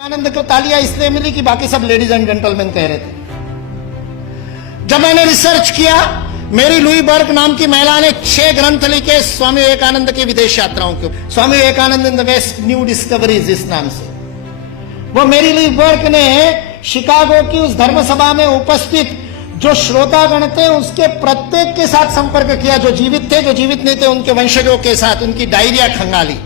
आनंद को तालियां इसलिए मिली कि बाकी सब लेडीज एंड जेंटलमैन कह रहे थे। जब मैंने रिसर्च किया, मेरी लुई बर्क नाम की महिला ने 6 ग्रंथ लिखे स्वामी विवेकानंद की विदेश यात्राओं के। Swami Vivekananda in the West, new discoveries इस नाम से। वो मेरी लुई बर्क ने शिकागो की उस धर्म सभा में उपस्थित जो श्रोतागण थे उसके प्रत्येक के साथ संपर्क किया, जो जीवित थे, जो जीवित नहीं थे उनके वंशजों के साथ, उनकी डायरिया खंगाली,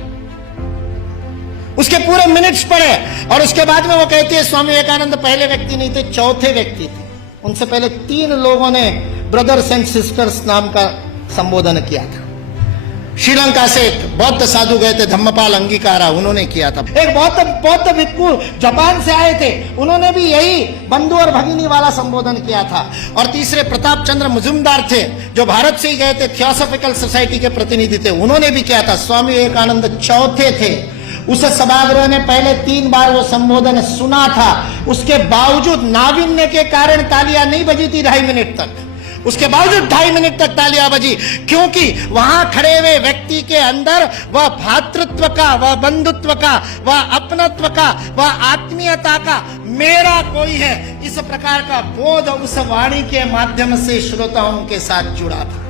उसके पूरे मिनट्स पढ़े। और उसके बाद में वो कहती है स्वामी विवेकानंद पहले व्यक्ति नहीं थे, चौथे व्यक्ति थे। उनसे पहले 3 लोगों ने ब्रदर्स एंड सिस्टर्स नाम का संबोधन किया था। श्रीलंका से एक बौद्ध साधु गए थे, धम्मपाल अंगीकारा, उन्होंने किया था। एक बौद्ध भिक्खु जापान से आए थे, उन्होंने भी यही बंधु और भगिनी वाला संबोधन किया था। और तीसरे प्रताप चंद्र मुजुमदार थे, जो भारत से ही गए थे, थियोसॉफिकल सोसाइटी के प्रतिनिधि थे, उन्होंने भी किया था। स्वामी विवेकानंद चौथे थे। उस सभागृह ने पहले 3 बार वो संबोधन सुना था, उसके बावजूद नाविन्य के कारण तालियां नहीं बजी थी 2.5 मिनट तक। उसके बावजूद 2.5 मिनट तक तालियां बजी, क्योंकि वहां खड़े हुए व्यक्ति के अंदर वह भातृत्व का, वह बंधुत्व का, वह अपनत्व का, वह आत्मीयता का, मेरा कोई है, इस प्रकार का बोध उस वाणी के माध्यम से श्रोताओं के साथ जुड़ा था।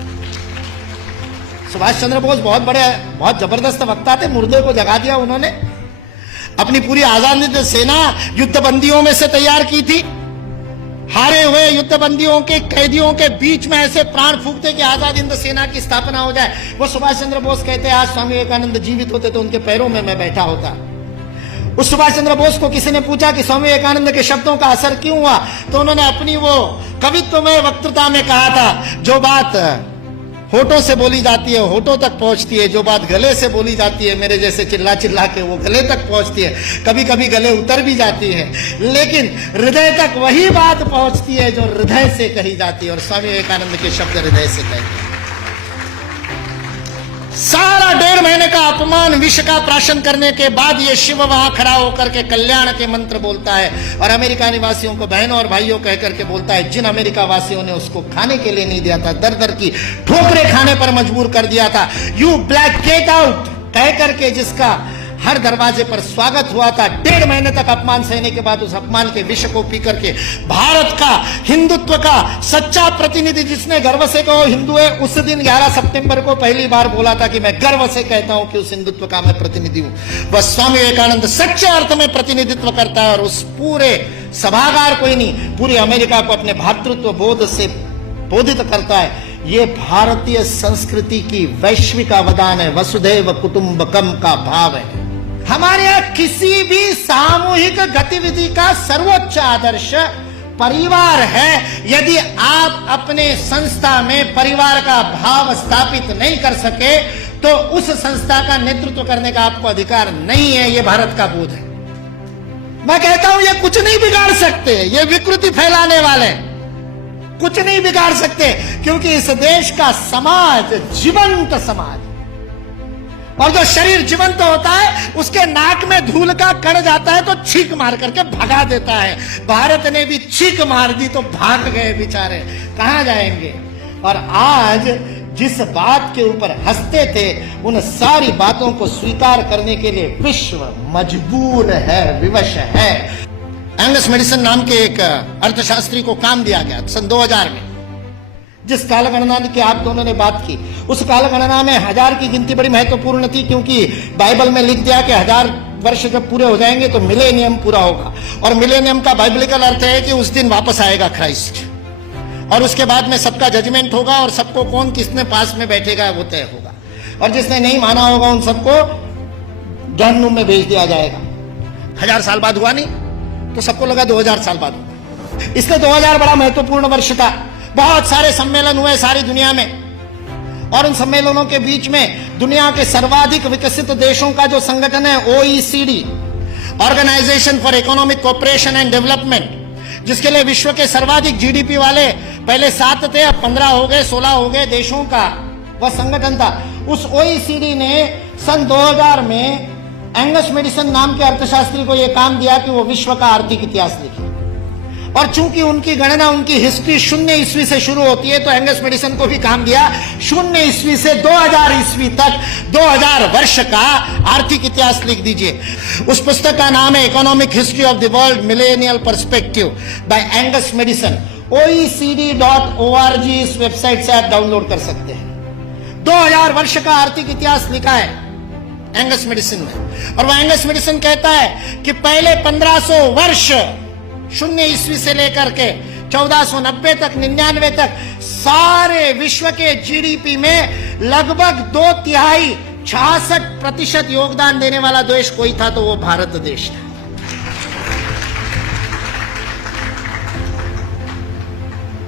सुभाष चंद्र बोस बहुत जबरदस्त वक्ता थे, मुर्दे को जगा दिया उन्होंने। अपनी पूरी आजादी सेना युद्धबंदियों में से तैयार की थी। हारे हुए युद्धबंदियों के कैदियों के बीच में ऐसे प्राण फूंकते कि आजाद हिंद सेना की स्थापना हो जाए। वो सुभाष चंद्र बोस कहते आज स्वामी विवेकानंद जीवित होते तो उनके पैरों में मैं बैठा होता। उस सुभाष चंद्र बोस को किसी ने पूछा कि स्वामी विवेकानंद के शब्दों का असर क्यों हुआ, तो उन्होंने अपनी वो कवित्वमय वक्तृता में कहा था, जो बात होठों से बोली जाती है होठों तक पहुंचती है, जो बात गले से बोली जाती है मेरे जैसे चिल्ला चिल्ला के वो गले तक पहुंचती है, कभी कभी गले उतर भी जाती है, लेकिन हृदय तक वही बात पहुंचती है जो हृदय से कही जाती है। और स्वामी विवेकानंद के शब्द हृदय से कहते हैं। सारा 1.5 महीने का अपमान, विष का प्राशन करने के बाद ये शिव वहां खड़ा होकर के कल्याण के मंत्र बोलता है और अमेरिका निवासियों को बहनों और भाइयों कह करके बोलता है, जिन अमेरिका वासियों ने उसको खाने के लिए नहीं दिया था, दर दर की ठोकरें खाने पर मजबूर कर दिया था, यू ब्लैक गेट आउट कह करके जिसका हर दरवाजे पर स्वागत हुआ था, 1.5 महीने तक अपमान सहने के बाद उस अपमान के विष को पी करके भारत का हिंदुत्व का सच्चा प्रतिनिधि, जिसने गर्व से कहो हिंदू है, उस दिन 11 सितंबर को पहली बार बोला था कि मैं गर्व से कहता हूं कि उस हिंदुत्व का मैं प्रतिनिधि हूं। वह स्वामी विवेकानंद सच्चे अर्थ में प्रतिनिधित्व करता है और उस पूरे सभागार को ही नहीं, पूरी अमेरिका को अपने भातृत्व बोध से बोधित करता है। ये भारतीय संस्कृति की वैश्विक अवदान है, वसुधैव कुटुंबकम का भाव है। हमारे यहां किसी भी सामूहिक गतिविधि का सर्वोच्च आदर्श परिवार है। यदि आप अपने संस्था में परिवार का भाव स्थापित नहीं कर सके तो उस संस्था का नेतृत्व करने का आपको अधिकार नहीं है। यह भारत का बोध है। मैं कहता हूं ये कुछ नहीं बिगाड़ सकते, ये विकृति फैलाने वाले कुछ नहीं बिगाड़ सकते, क्योंकि इस देश का समाज जीवंत समाज, और जो शरीर जीवंत होता है उसके नाक में धूल का कण जाता है तो छींक मार करके भगा देता है। भारत ने भी छींक मार दी तो भाग गए बेचारे, कहां जाएंगे। और आज जिस बात के ऊपर हंसते थे उन सारी बातों को स्वीकार करने के लिए विश्व मजबूर है, विवश है। एंगस मेडिसन नाम के एक अर्थशास्त्री को काम दिया गया सन 2000 में। जिस कालगणना की आप दोनों ने बात की, उस कालगणना में 1000 की गिनती बड़ी महत्वपूर्ण थी, क्योंकि बाइबल में लिख दिया कि 1000 वर्ष जब पूरे हो जाएंगे तो मिलेनियम पूरा होगा। और मिलेनियम का बाइबलिकल अर्थ है कि उस दिन वापस आएगा क्राइस्ट, और उसके बाद में सबका जजमेंट होगा और सबको कौन किसने पास में बैठेगा वो तय होगा, और जिसने नहीं माना होगा उन सबको जहन्नुम में भेज दिया जाएगा। 1000 साल बाद हुआ नहीं तो सबको लगा 2000 साल बाद होगा, इसलिए 2000 बड़ा महत्वपूर्ण वर्ष था। बहुत सारे सम्मेलन हुए सारी दुनिया में, और उन सम्मेलनों के बीच में दुनिया के सर्वाधिक विकसित देशों का जो संगठन है OECD, organisation for economic cooperation and development, जिसके लिए विश्व के सर्वाधिक GDP वाले पहले 7 थे, अब 15 हो गए, 16 हो गए देशों का वह संगठन था। उस OECD ने सन 2000 में एंगस मेडिसन नाम के अर्थशास्त्री को यह काम दिया कि वो विश्व का आर्थिक इतिहास लिखे। और चूंकि उनकी गणना, उनकी हिस्ट्री 0 ईस्वी से शुरू होती है, तो एंगस मेडिसन को भी काम दिया 0 ईस्वी से 2000 ईस्वी तक 2000 वर्ष का आर्थिक इतिहास लिख दीजिए। उस पुस्तक का नाम है economic history of the world millennial perspective by Angus Maddison. OECD.org इस वेबसाइट से आप डाउनलोड कर सकते हैं। 2000 वर्ष का आर्थिक इतिहास लिखा है एंगस मेडिसन में। और वह एंगस मेडिसन कहता है कि पहले 1500 वर्ष 0 ईस्वी से लेकर के 1490 तक, 99 तक सारे विश्व के जीडीपी में लगभग 2/3 66% योगदान देने वाला देश कोई था तो वो भारत देश था।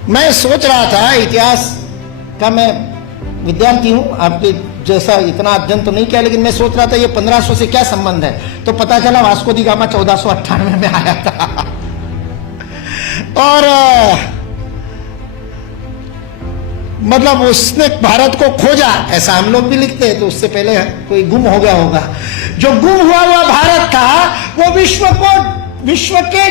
मैं सोच रहा था, इतिहास का मैं विद्यार्थी हूं, आपके जैसा इतना अध्ययन तो नहीं किया, लेकिन मैं सोच रहा था ये 1500 से क्या संबंध है। तो पता चला वास्को दी गामा 1498 में आया था। और मतलब उसने भारत को खोजा, ऐसा हम लोग भी लिखते हैं, तो उससे पहले कोई गुम हो गया होगा। जो गुम हुआ भारत था वो विश्व के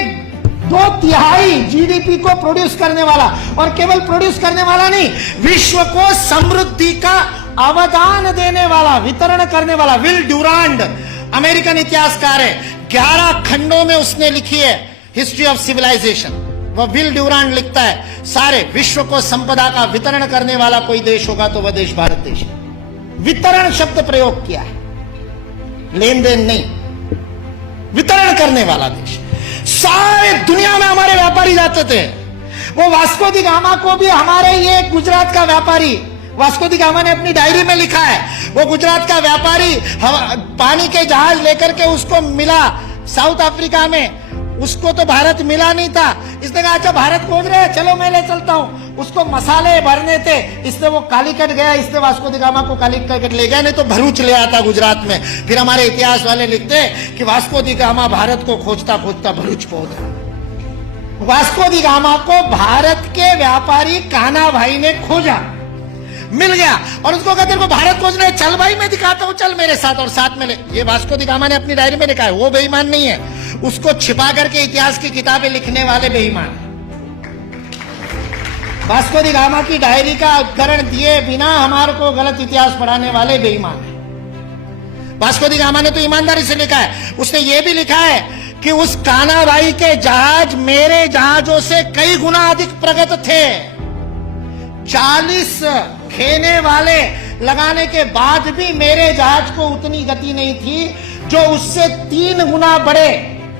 2/3 जीडीपी को प्रोड्यूस करने वाला, और केवल प्रोड्यूस करने वाला नहीं, विश्व को समृद्धि का अवदान देने वाला, वितरण करने वाला विल ड्यूरांड अमेरिकन इतिहासकार है। 11 खंडों में उसने लिखी है हिस्ट्री ऑफ सिविलाइजेशन। वह विल ड्यूरांड लिखता है सारे विश्व को संपदा का वितरण करने वाला कोई देश होगा तो वह देश भारत देश है। वितरण शब्द प्रयोग किया है, लेन देन नहीं, वितरण करने वाला देश। सारे दुनिया में हमारे व्यापारी जाते थे। वो वास्को दी गामा को भी हमारे ये गुजरात का व्यापारी, वास्को दी गामा ने अपनी डायरी में लिखा है, वो गुजरात का व्यापारी पानी के जहाज लेकर के उसको मिला साउथ अफ्रीका में, उसको तो भारत मिला नहीं था। इसने कहा अच्छा भारत खोज रहे हैं, चलो मैं ले चलता हूं। उसको मसाले भरने थे, इसलिए वो कालीकट गया, इसलिए वास्को दी गामा को कालीकट ले गया, नहीं तो भरूच ले आता गुजरात में। फिर हमारे इतिहास वाले लिखते हैं कि वास्को दी गामा भारत को खोजता खोजता भरूच पहुंच गया। वास्को दी गामा को भारत के व्यापारी कान्हा भाई ने खोजा, मिल गया, और उसको कहते को भारत खोजने, चल भाई मैं दिखाता हूं, चल मेरे साथ, और साथ में ले। ये वास्को दी गामा ने अपनी डायरी में लिखा है, वो बेईमान नहीं है, उसको छिपा करके इतिहास की किताबें लिखने वाले बेईमान। वास्को दी गामा की डायरी का उद्धरण दिए बिना हमारे को गलत इतिहास पढ़ाने वाले बेईमान है। वास्को दी गामा ने तो ईमानदारी से लिखा है। उसने ये भी लिखा है कि उस कान्हा भाई के जहाज मेरे जहाजों से कई गुना अधिक प्रगत थे। 40 खेने वाले लगाने के बाद भी मेरे जहाज को उतनी गति नहीं थी जो उससे 3 गुना बड़े,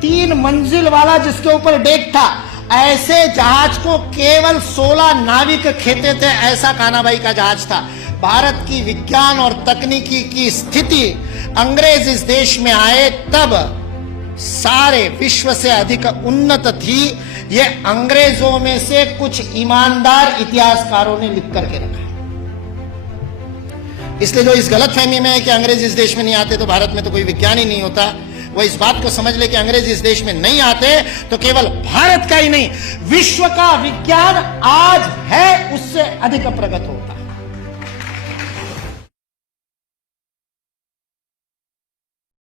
3 मंजिल वाला जिसके ऊपर डेक था, ऐसे जहाज को केवल 16 नाविक खेते थे। ऐसा कान्हाबाई का जहाज था। भारत की विज्ञान और तकनीकी की स्थिति अंग्रेज इस देश में आए तब सारे विश्व से अधिक उन्नत थी। ये अंग्रेजों में से कुछ ईमानदार इतिहासकारों ने लिख करके रखा। इसलिए जो इस गलतफहमी में है कि अंग्रेज इस देश में नहीं आते तो भारत में तो कोई विज्ञान ही नहीं होता, वह इस बात को समझ ले कि अंग्रेज इस देश में नहीं आते तो केवल भारत का ही नहीं, विश्व का विज्ञान आज है उससे अधिक प्रगत हो।